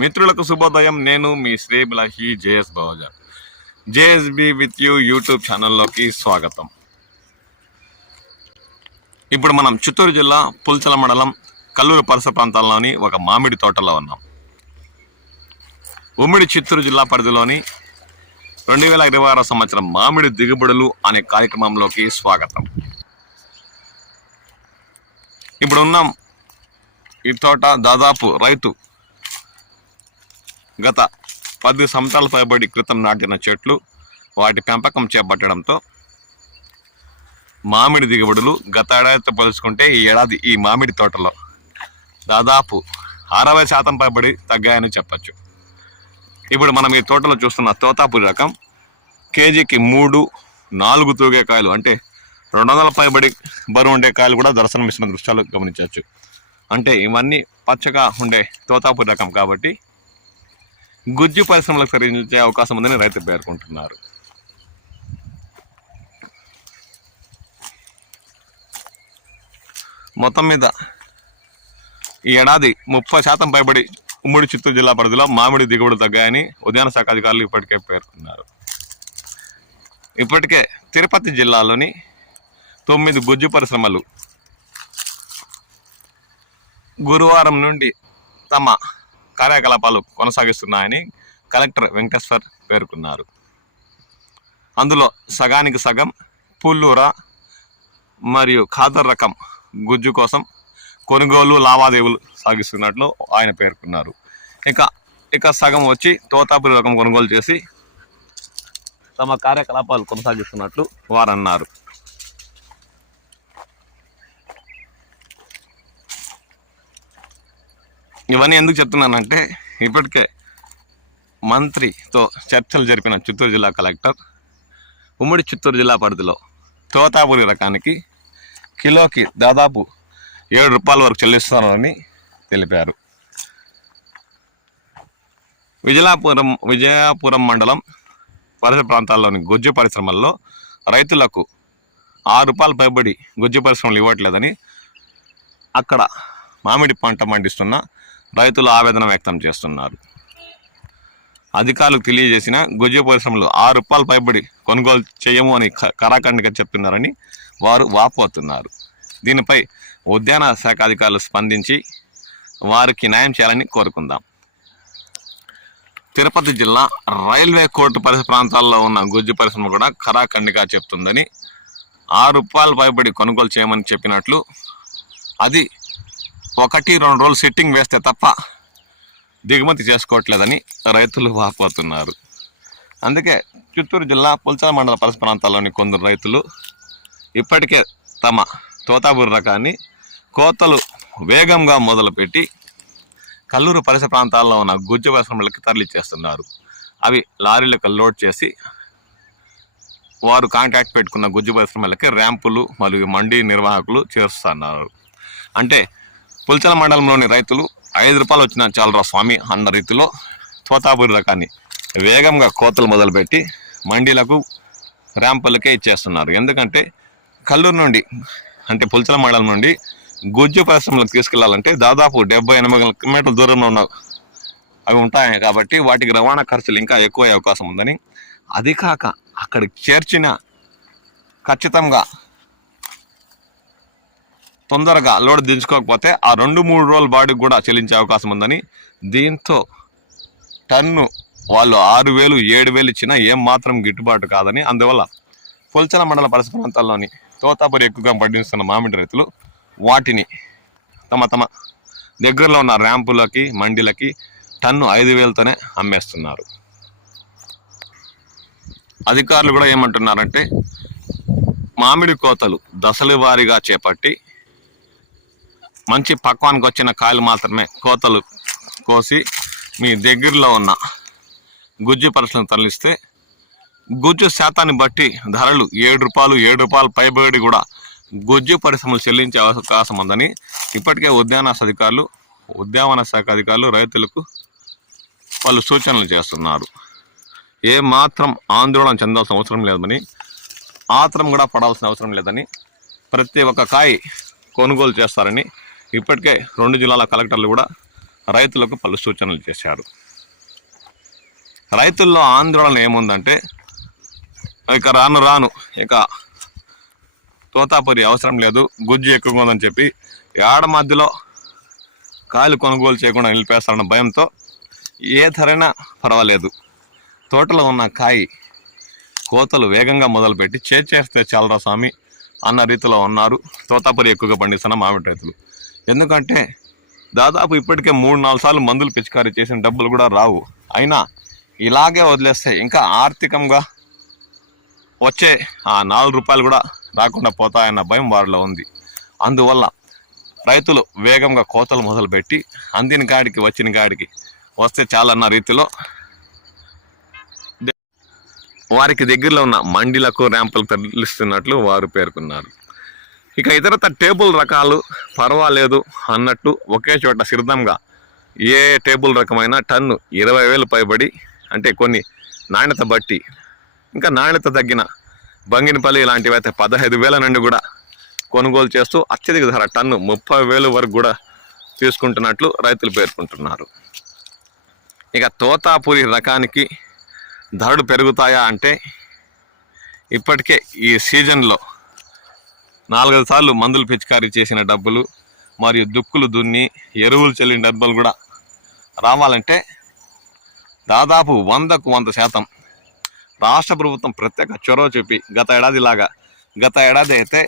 మిత్రులకు శుభోదయం. నేను మీ శ్రేభిలాషి JS Bahuja. JSB with you YouTube ఛానల్లోకి స్వాగతం. ఇప్పుడు మనం చిత్తూరు జిల్లా పుల్చల మండలం కల్లూరు పరిసర ప్రాంతాల్లోని ఒక మామిడి తోటలో ఉన్నాం. ఉమ్మడి చిత్తూరు జిల్లా పరిధిలోని 2026 సంవత్సరం మామిడి దిగుబడులు అనే కార్యక్రమంలోకి స్వాగతం. ఇప్పుడు ఉన్నాం. ఈ తోట దాదాపు రైతు గత 10 సంవత్సరాల పైబడి క్రితం నాటిన చెట్లు వాటి పెంపకం చేపట్టడంతో మామిడి దిగుబడులు గత ఏడాదితో పోల్చుకుంటే ఈ ఏడాది ఈ మామిడి తోటలో దాదాపు 60% పైబడి తగ్గాయని చెప్పచ్చు. ఇప్పుడు మనం ఈ తోటలో చూస్తున్న తోతాపురి రకం కేజీకి 3-4 తూగే కాయలు, అంటే 200 పైబడి బరువు ఉండే కాయలు కూడా దర్శనమిస్తున్న దృశ్యాలు గమనించవచ్చు. అంటే ఇవన్నీ పచ్చగా ఉండే తోతాపురి రకం కాబట్టి గుజ్జు పరిశ్రమలకు తరలించే అవకాశం ఉందని రైతులు పేర్కొంటున్నారు. మొత్తం మీద ఈ ఏడాది 30% పైబడి ఉమ్మడి చిత్తూరు జిల్లా పరిధిలో మామిడి దిగుబడులు తగ్గాయని ఉద్యాన శాఖ అధికారులు ఇప్పటికే పేర్కొన్నారు. ఇప్పటికే తిరుపతి జిల్లాలోని 9 గుజ్జు పరిశ్రమలు గురువారం నుండి తమ కార్యకలాపాలు కొనసాగిస్తున్నాయని కలెక్టర్ వెంకటేశ్వర్ పేర్కొన్నారు. అందులో సగానికి సగం పుల్లూర మరియు ఖాదర్ రకం గుజ్జు కోసం కొనుగోలు లావాదేవీలు సాగిస్తున్నట్లు ఆయన పేర్కొన్నారు. ఇక సగం వచ్చి తోతాపురి రకం కొనుగోలు చేసి తమ కార్యకలాపాలు కొనసాగిస్తున్నట్లు వారు అన్నారు. ఇవన్నీ ఎందుకు చెప్తున్నానంటే ఇప్పటికే మంత్రితో చర్చలు జరిపిన చిత్తూరు జిల్లా కలెక్టర్ ఉమ్మడి చిత్తూరు జిల్లా పరిధిలో తోతాపురి రకానికి కిలోకి దాదాపు 7 రూపాయల వరకు చెల్లిస్తున్నారని తెలిపారు. విజయాపురం మండలం పరిసర ప్రాంతాల్లోని గుజ్జు పరిశ్రమల్లో రైతులకు 6 రూపాయల పైబడి గుజ్జు పరిశ్రమలు ఇవ్వట్లేదని అక్కడ మామిడి పంట పండిస్తున్న రైతులు ఆవేదన వ్యక్తం చేస్తున్నారు. అధికారులకు తెలియజేసిన గుజ్జు పరిశ్రమలు 6 రూపాయల పైబడి కొనుగోలు చేయము అని కరాఖండిగా చెప్తున్నారని వారు వాపోతున్నారు. దీనిపై ఉద్యాన శాఖ అధికారులు స్పందించి వారికి న్యాయం చేయాలని కోరుకుందాం. తిరుపతి జిల్లా రైల్వే కోర్టు పరిసర ప్రాంతాల్లో ఉన్న గుజ్జు పరిశ్రమ కూడా కరాఖండిగా చెప్తుందని 6 రూపాయల పైబడి కొనుగోలు చేయమని చెప్పినట్లు, అది 1-2 రోజులు సిట్టింగ్ వేస్తే తప్ప దిగుమతి చేసుకోవట్లేదని రైతులు వాపోతున్నారు. అందుకే చిత్తూరు జిల్లా పుల్చల మండల పరిసర ప్రాంతాల్లోని కొందరు రైతులు ఇప్పటికే తమ తోతాపురి రకాన్ని కోతలు వేగంగా మొదలుపెట్టి కల్లూరు పరిసర ప్రాంతాల్లో ఉన్న గుజ్జు పరిశ్రమలకి తరలిచేస్తున్నారు. అవి లారీలకు లోడ్ చేసి వారు కాంటాక్ట్ పెట్టుకున్న గుజ్జు పరిశ్రమలకి ర్యాంపులు మరియు మండీ నిర్వాహకులు చేరుస్తున్నారు. అంటే పుల్చల మండలంలోని రైతులు 5 రూపాయలు వచ్చినా చాలరా స్వామి అన్న రీతిలో తోతాపురి రకాన్ని వేగంగా కోతలు మొదలుపెట్టి మండీలకు ర్యాంపులకే ఇచ్చేస్తున్నారు. ఎందుకంటే కల్లూరు నుండి, అంటే పుల్చల మండలం నుండి గుజ్జు పరిశ్రమలకు తీసుకెళ్లాలంటే దాదాపు 70-80 కిలోమీటర్ల దూరంలో ఉన్న అవి ఉంటాయి. కాబట్టి వాటికి రవాణా ఖర్చులు ఇంకా ఎక్కువ అవకాశం ఉందని, అది కాక అక్కడికి చేర్చిన ఖచ్చితంగా తొందరగా లోడ్ దించుకోకపోతే ఆ 2-3 రోజుల బాడీకి కూడా చెల్లించే అవకాశం ఉందని, దీంతో టన్ను వాళ్ళు 6,000-7,000 ఇచ్చినా ఏం మాత్రం గిట్టుబాటు కాదని, అందువల్ల పుల్చల మండల పరిసర ప్రాంతాల్లోని తోతాపురి ఎక్కువగా పండిస్తున్న మామిడి రైతులు వాటిని తమ దగ్గరలో ఉన్న ర్యాంపులకి మండీలకి టన్ను 5,000తోనే అమ్మేస్తున్నారు. అధికారులు కూడా ఏమంటున్నారంటే మామిడి కోతలు దశల వారీగా చేపట్టి మంచి పక్వానికి వచ్చిన కాయలు మాత్రమే కోతలు కోసి మీ దగ్గరలో ఉన్న గుజ్జు పరిశ్రమను తరలిస్తే గుజ్జు శాతాన్ని బట్టి ధరలు 7 రూపాయలు పైబడి కూడా గుజ్జు పరిశ్రమలు చెల్లించే అవకాశం ఉందని ఇప్పటికే ఉద్యానవన శాఖ అధికారులు రైతులకు వాళ్ళు సూచనలు చేస్తున్నారు. ఏ మాత్రం ఆందోళన చెందాల్సిన అవసరం లేదని, ఆత్రం కూడా పడాల్సిన అవసరం లేదని, ప్రతి ఒక్క కాయ కొనుగోలు చేస్తారని ఇప్పటికే 2 జిల్లాల కలెక్టర్లు కూడా రైతులకు పలు సూచనలు చేశారు. రైతుల్లో ఆందోళన ఏముందంటే ఇక రాను ఇక తోతాపురి అవసరం లేదు, గుజ్జు ఎక్కువ ఉందని చెప్పి ఏడ మధ్యలో కాయలు కొనుగోలు చేయకుండా నిలిపేస్తారన్న భయంతో ఏ ధరైనా పర్వాలేదు, తోటలో ఉన్న కాయ కోతలు వేగంగా మొదలుపెట్టి చేస్తే చాలరా స్వామి అన్న రీతిలో ఉన్నారు తోతాపురి ఎక్కువగా పండిస్తున్న మామిడి రైతులు. ఎందుకంటే దాదాపు ఇప్పటికే 3-4 సార్లు మందులు పిచికారీ చేసిన డబ్బులు కూడా రావు. అయినా ఇలాగే వదిలేస్తే ఇంకా ఆర్థికంగా వచ్చే ఆ 4 రూపాయలు కూడా రాకుండా పోతాయన్న భయం వారిలో ఉంది. అందువల్ల రైతులు వేగంగా కోతలు మొదలుపెట్టి అందిన కాడికి వచ్చిన కాడికి వస్తే చాలన్న రీతిలో వారికి దగ్గరలో ఉన్న మండీలకు ర్యాంపులకు తరలిస్తున్నట్లు వారు పేర్కొన్నారు. ఇక ఇతరత టేబుల్ రకాలు పర్వాలేదు అన్నట్టు ఒకే చోట సిద్ధంగా ఏ టేబుల్ రకమైన టన్ను 20,000 పైబడి, అంటే కొన్ని నాణ్యత బట్టి, ఇంకా నాణ్యత తగ్గిన బంగినపల్లి ఇలాంటివి అయితే 15,000 నుండి కూడా కొనుగోలు చేస్తూ అత్యధిక ధర టన్ను 30,000 వరకు కూడా తీసుకుంటున్నట్లు రైతులు పేర్కొంటున్నారు. ఇక తోతాపురి రకానికి ధరలు పెరుగుతాయా అంటే ఇప్పటికే ఈ సీజన్లో 4-5 సార్లు మందులు పిచికారీ చేసిన డబ్బులు మరియు దుక్కులు దున్ని ఎరువులు చెల్లిన డబ్బులు కూడా రావాలంటే దాదాపు 100% రాష్ట్ర ప్రభుత్వం ప్రత్యేక చొరవ చూపి గత ఏడాది అయితే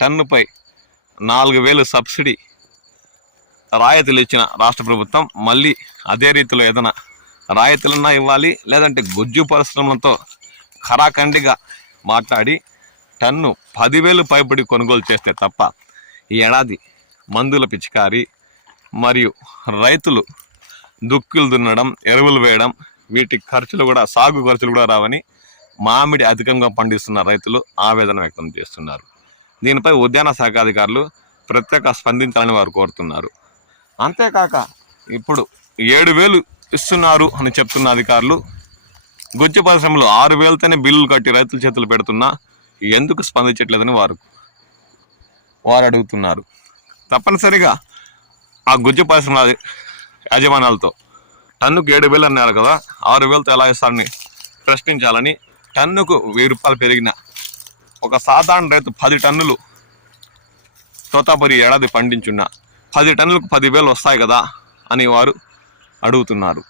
టన్నుపై 4,000 సబ్సిడీ రాయితీలు ఇచ్చిన రాష్ట్ర ప్రభుత్వం మళ్ళీ అదే రీతిలో ఏదైనా రాయితీలన్నా ఇవ్వాలి, లేదంటే గుజ్జు పరిశ్రమలతో ఖరాఖండిగా మాట్లాడి టన్ను 10,000 పైబడి కొనుగోలు చేస్తే తప్ప ఈ ఏడాది మందుల పిచికారీ మరియు రైతులు దుక్కులు దున్నడం, ఎరువులు వేయడం, వీటి ఖర్చులు కూడా, సాగు ఖర్చులు కూడా రావని మామిడి అధికంగా పండిస్తున్న రైతులు ఆవేదన వ్యక్తం చేస్తున్నారు. దీనిపై ఉద్యాన శాఖ అధికారులు ప్రత్యేక స్పందించాలని వారు కోరుతున్నారు. అంతేకాక ఇప్పుడు 7,000 ఇస్తున్నారు అని చెప్తున్న అధికారులు గుజ్జు పరిశ్రమలో 6,000తోనే బిల్లులు కట్టి రైతుల చేతులు పెడుతున్నా ఎందుకు స్పందించట్లేదని వారు అడుగుతున్నారు. తప్పనిసరిగా ఆ గుజ్జు పరిశ్రమ యాజమాన్యాలతో టన్నుకు 7,000 అన్నారు కదా, 6,000తో ఎలా ఇస్తారని ప్రశ్నించాలని, టన్నుకు 1,000 రూపాయలు పెరిగిన ఒక సాధారణ రైతు 10 టన్నులు తోతాపురి ఏడాది పండించున్న 10 టన్నులకు 10,000 వస్తాయి కదా అని వారు అడుగుతున్నారు.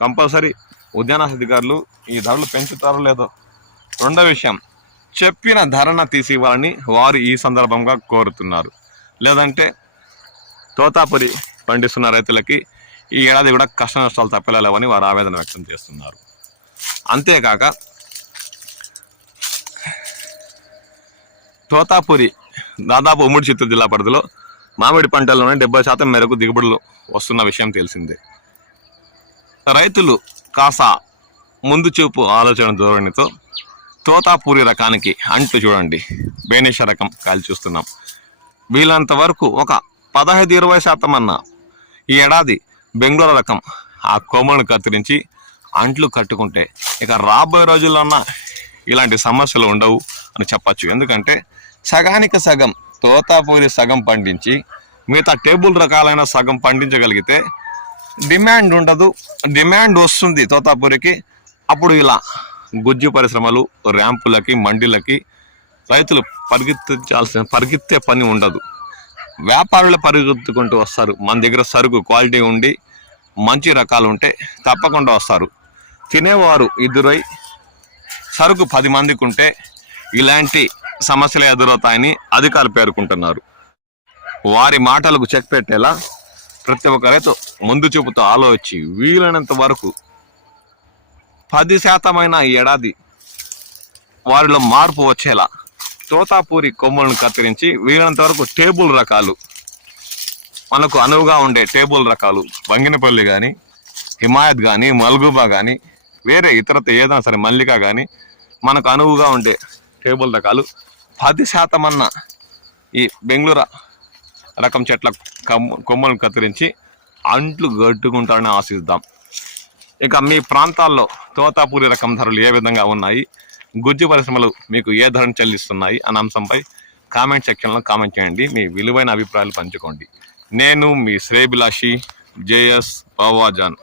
కంపల్సరీ ఉద్యాన అధికారులు ఈ ధరలు పెంచుతారో లేదో. రెండో విషయం, చెప్పిన ధరన తీసి ఇవ్వాలని వారు ఈ సందర్భంగా కోరుతున్నారు. లేదంటే తోతాపురి పండిస్తున్న రైతులకి ఈ ఏడాది కూడా కష్ట నష్టాలు తప్పలేవని వారు ఆవేదన వ్యక్తం చేస్తున్నారు. అంతేకాక తోతాపురి దాదాపు ఉమ్మడి చిత్తూరు జిల్లా పరిధిలో మామిడి పంటల్లోనే 70% మేరకు దిగుబడులు వస్తున్న విషయం తెలిసిందే. రైతులు కాస్త ముందు చూపు ఆలోచన ధోరణితో తోతాపురి రకానికి అంటూ చూడండి, బేనేష రకం కాయలు చూస్తున్నాం. వీళ్ళంత వరకు ఒక 15-20% అన్న ఈ ఏడాది బెంగళూరు రకం ఆ కొమ్మలను కత్తిరించి అంట్లు కట్టుకుంటే ఇక రాబోయే రోజుల్లోన్నా ఇలాంటి సమస్యలు ఉండవు అని చెప్పచ్చు. ఎందుకంటే సగానికి సగం తోతాపురి సగం పండించి మిగతా టేబుల్ రకాలైన సగం పండించగలిగితే డిమాండ్ ఉండదు, డిమాండ్ వస్తుంది తోతాపురికి. అప్పుడు ఇలా గుజ్జు పరిశ్రమలు, ర్యాంపులకి, మండీలకి రైతులు పరిగెత్తే పని ఉండదు. వ్యాపారులు పరిగెత్తుకుంటూ వస్తారు. మన దగ్గర సరుకు క్వాలిటీ ఉండి మంచి రకాలు ఉంటే తప్పకుండా వస్తారు. తినేవారు ఎదురై సరుకు 10 మందికి ఉంటే ఇలాంటి సమస్యలు ఎదురవుతాయని అధికారులు పేర్కొంటున్నారు. వారి మాటలకు చెక్ పెట్టేలా ప్రతి ఒక్క రైతు ముందు చూపుతో ఆలోచించి వీలైనంత వరకు 10% ఈ ఏడాది వారిలో మార్పు వచ్చేలా తోతాపురి కొమ్మలను కత్తిరించి వీలైనంత వరకు టేబుల్ రకాలు, మనకు అనువుగా ఉండే టేబుల్ రకాలు, బంగినపల్లి కానీ, హిమాయత్ కానీ, మల్గూబా కానీ, వేరే ఇతరత ఏదైనా సరే, మల్లిక కానీ, మనకు అనువుగా ఉండే టేబుల్ రకాలు 10% అన్న ఈ బెంగళూరు రకం చెట్ల కొమ్మలను కత్తిరించి అంట్లు గట్టుకుంటారని ఆశిద్దాం. ఇక మీ ప్రాంతాల్లో తోతాపురి రకం ధరలు ఏ విధంగా ఉన్నాయి, గుజ్జు పరిశ్రమలు మీకు ఏ ధరను చెల్లిస్తున్నాయి అన్న అంశంపై కామెంట్ సెక్షన్లో కామెంట్ చేయండి. మీ విలువైన అభిప్రాయాలు పంచుకోండి. నేను మీ శ్రేయభిలాషి జేఎస్ పావాజాన్.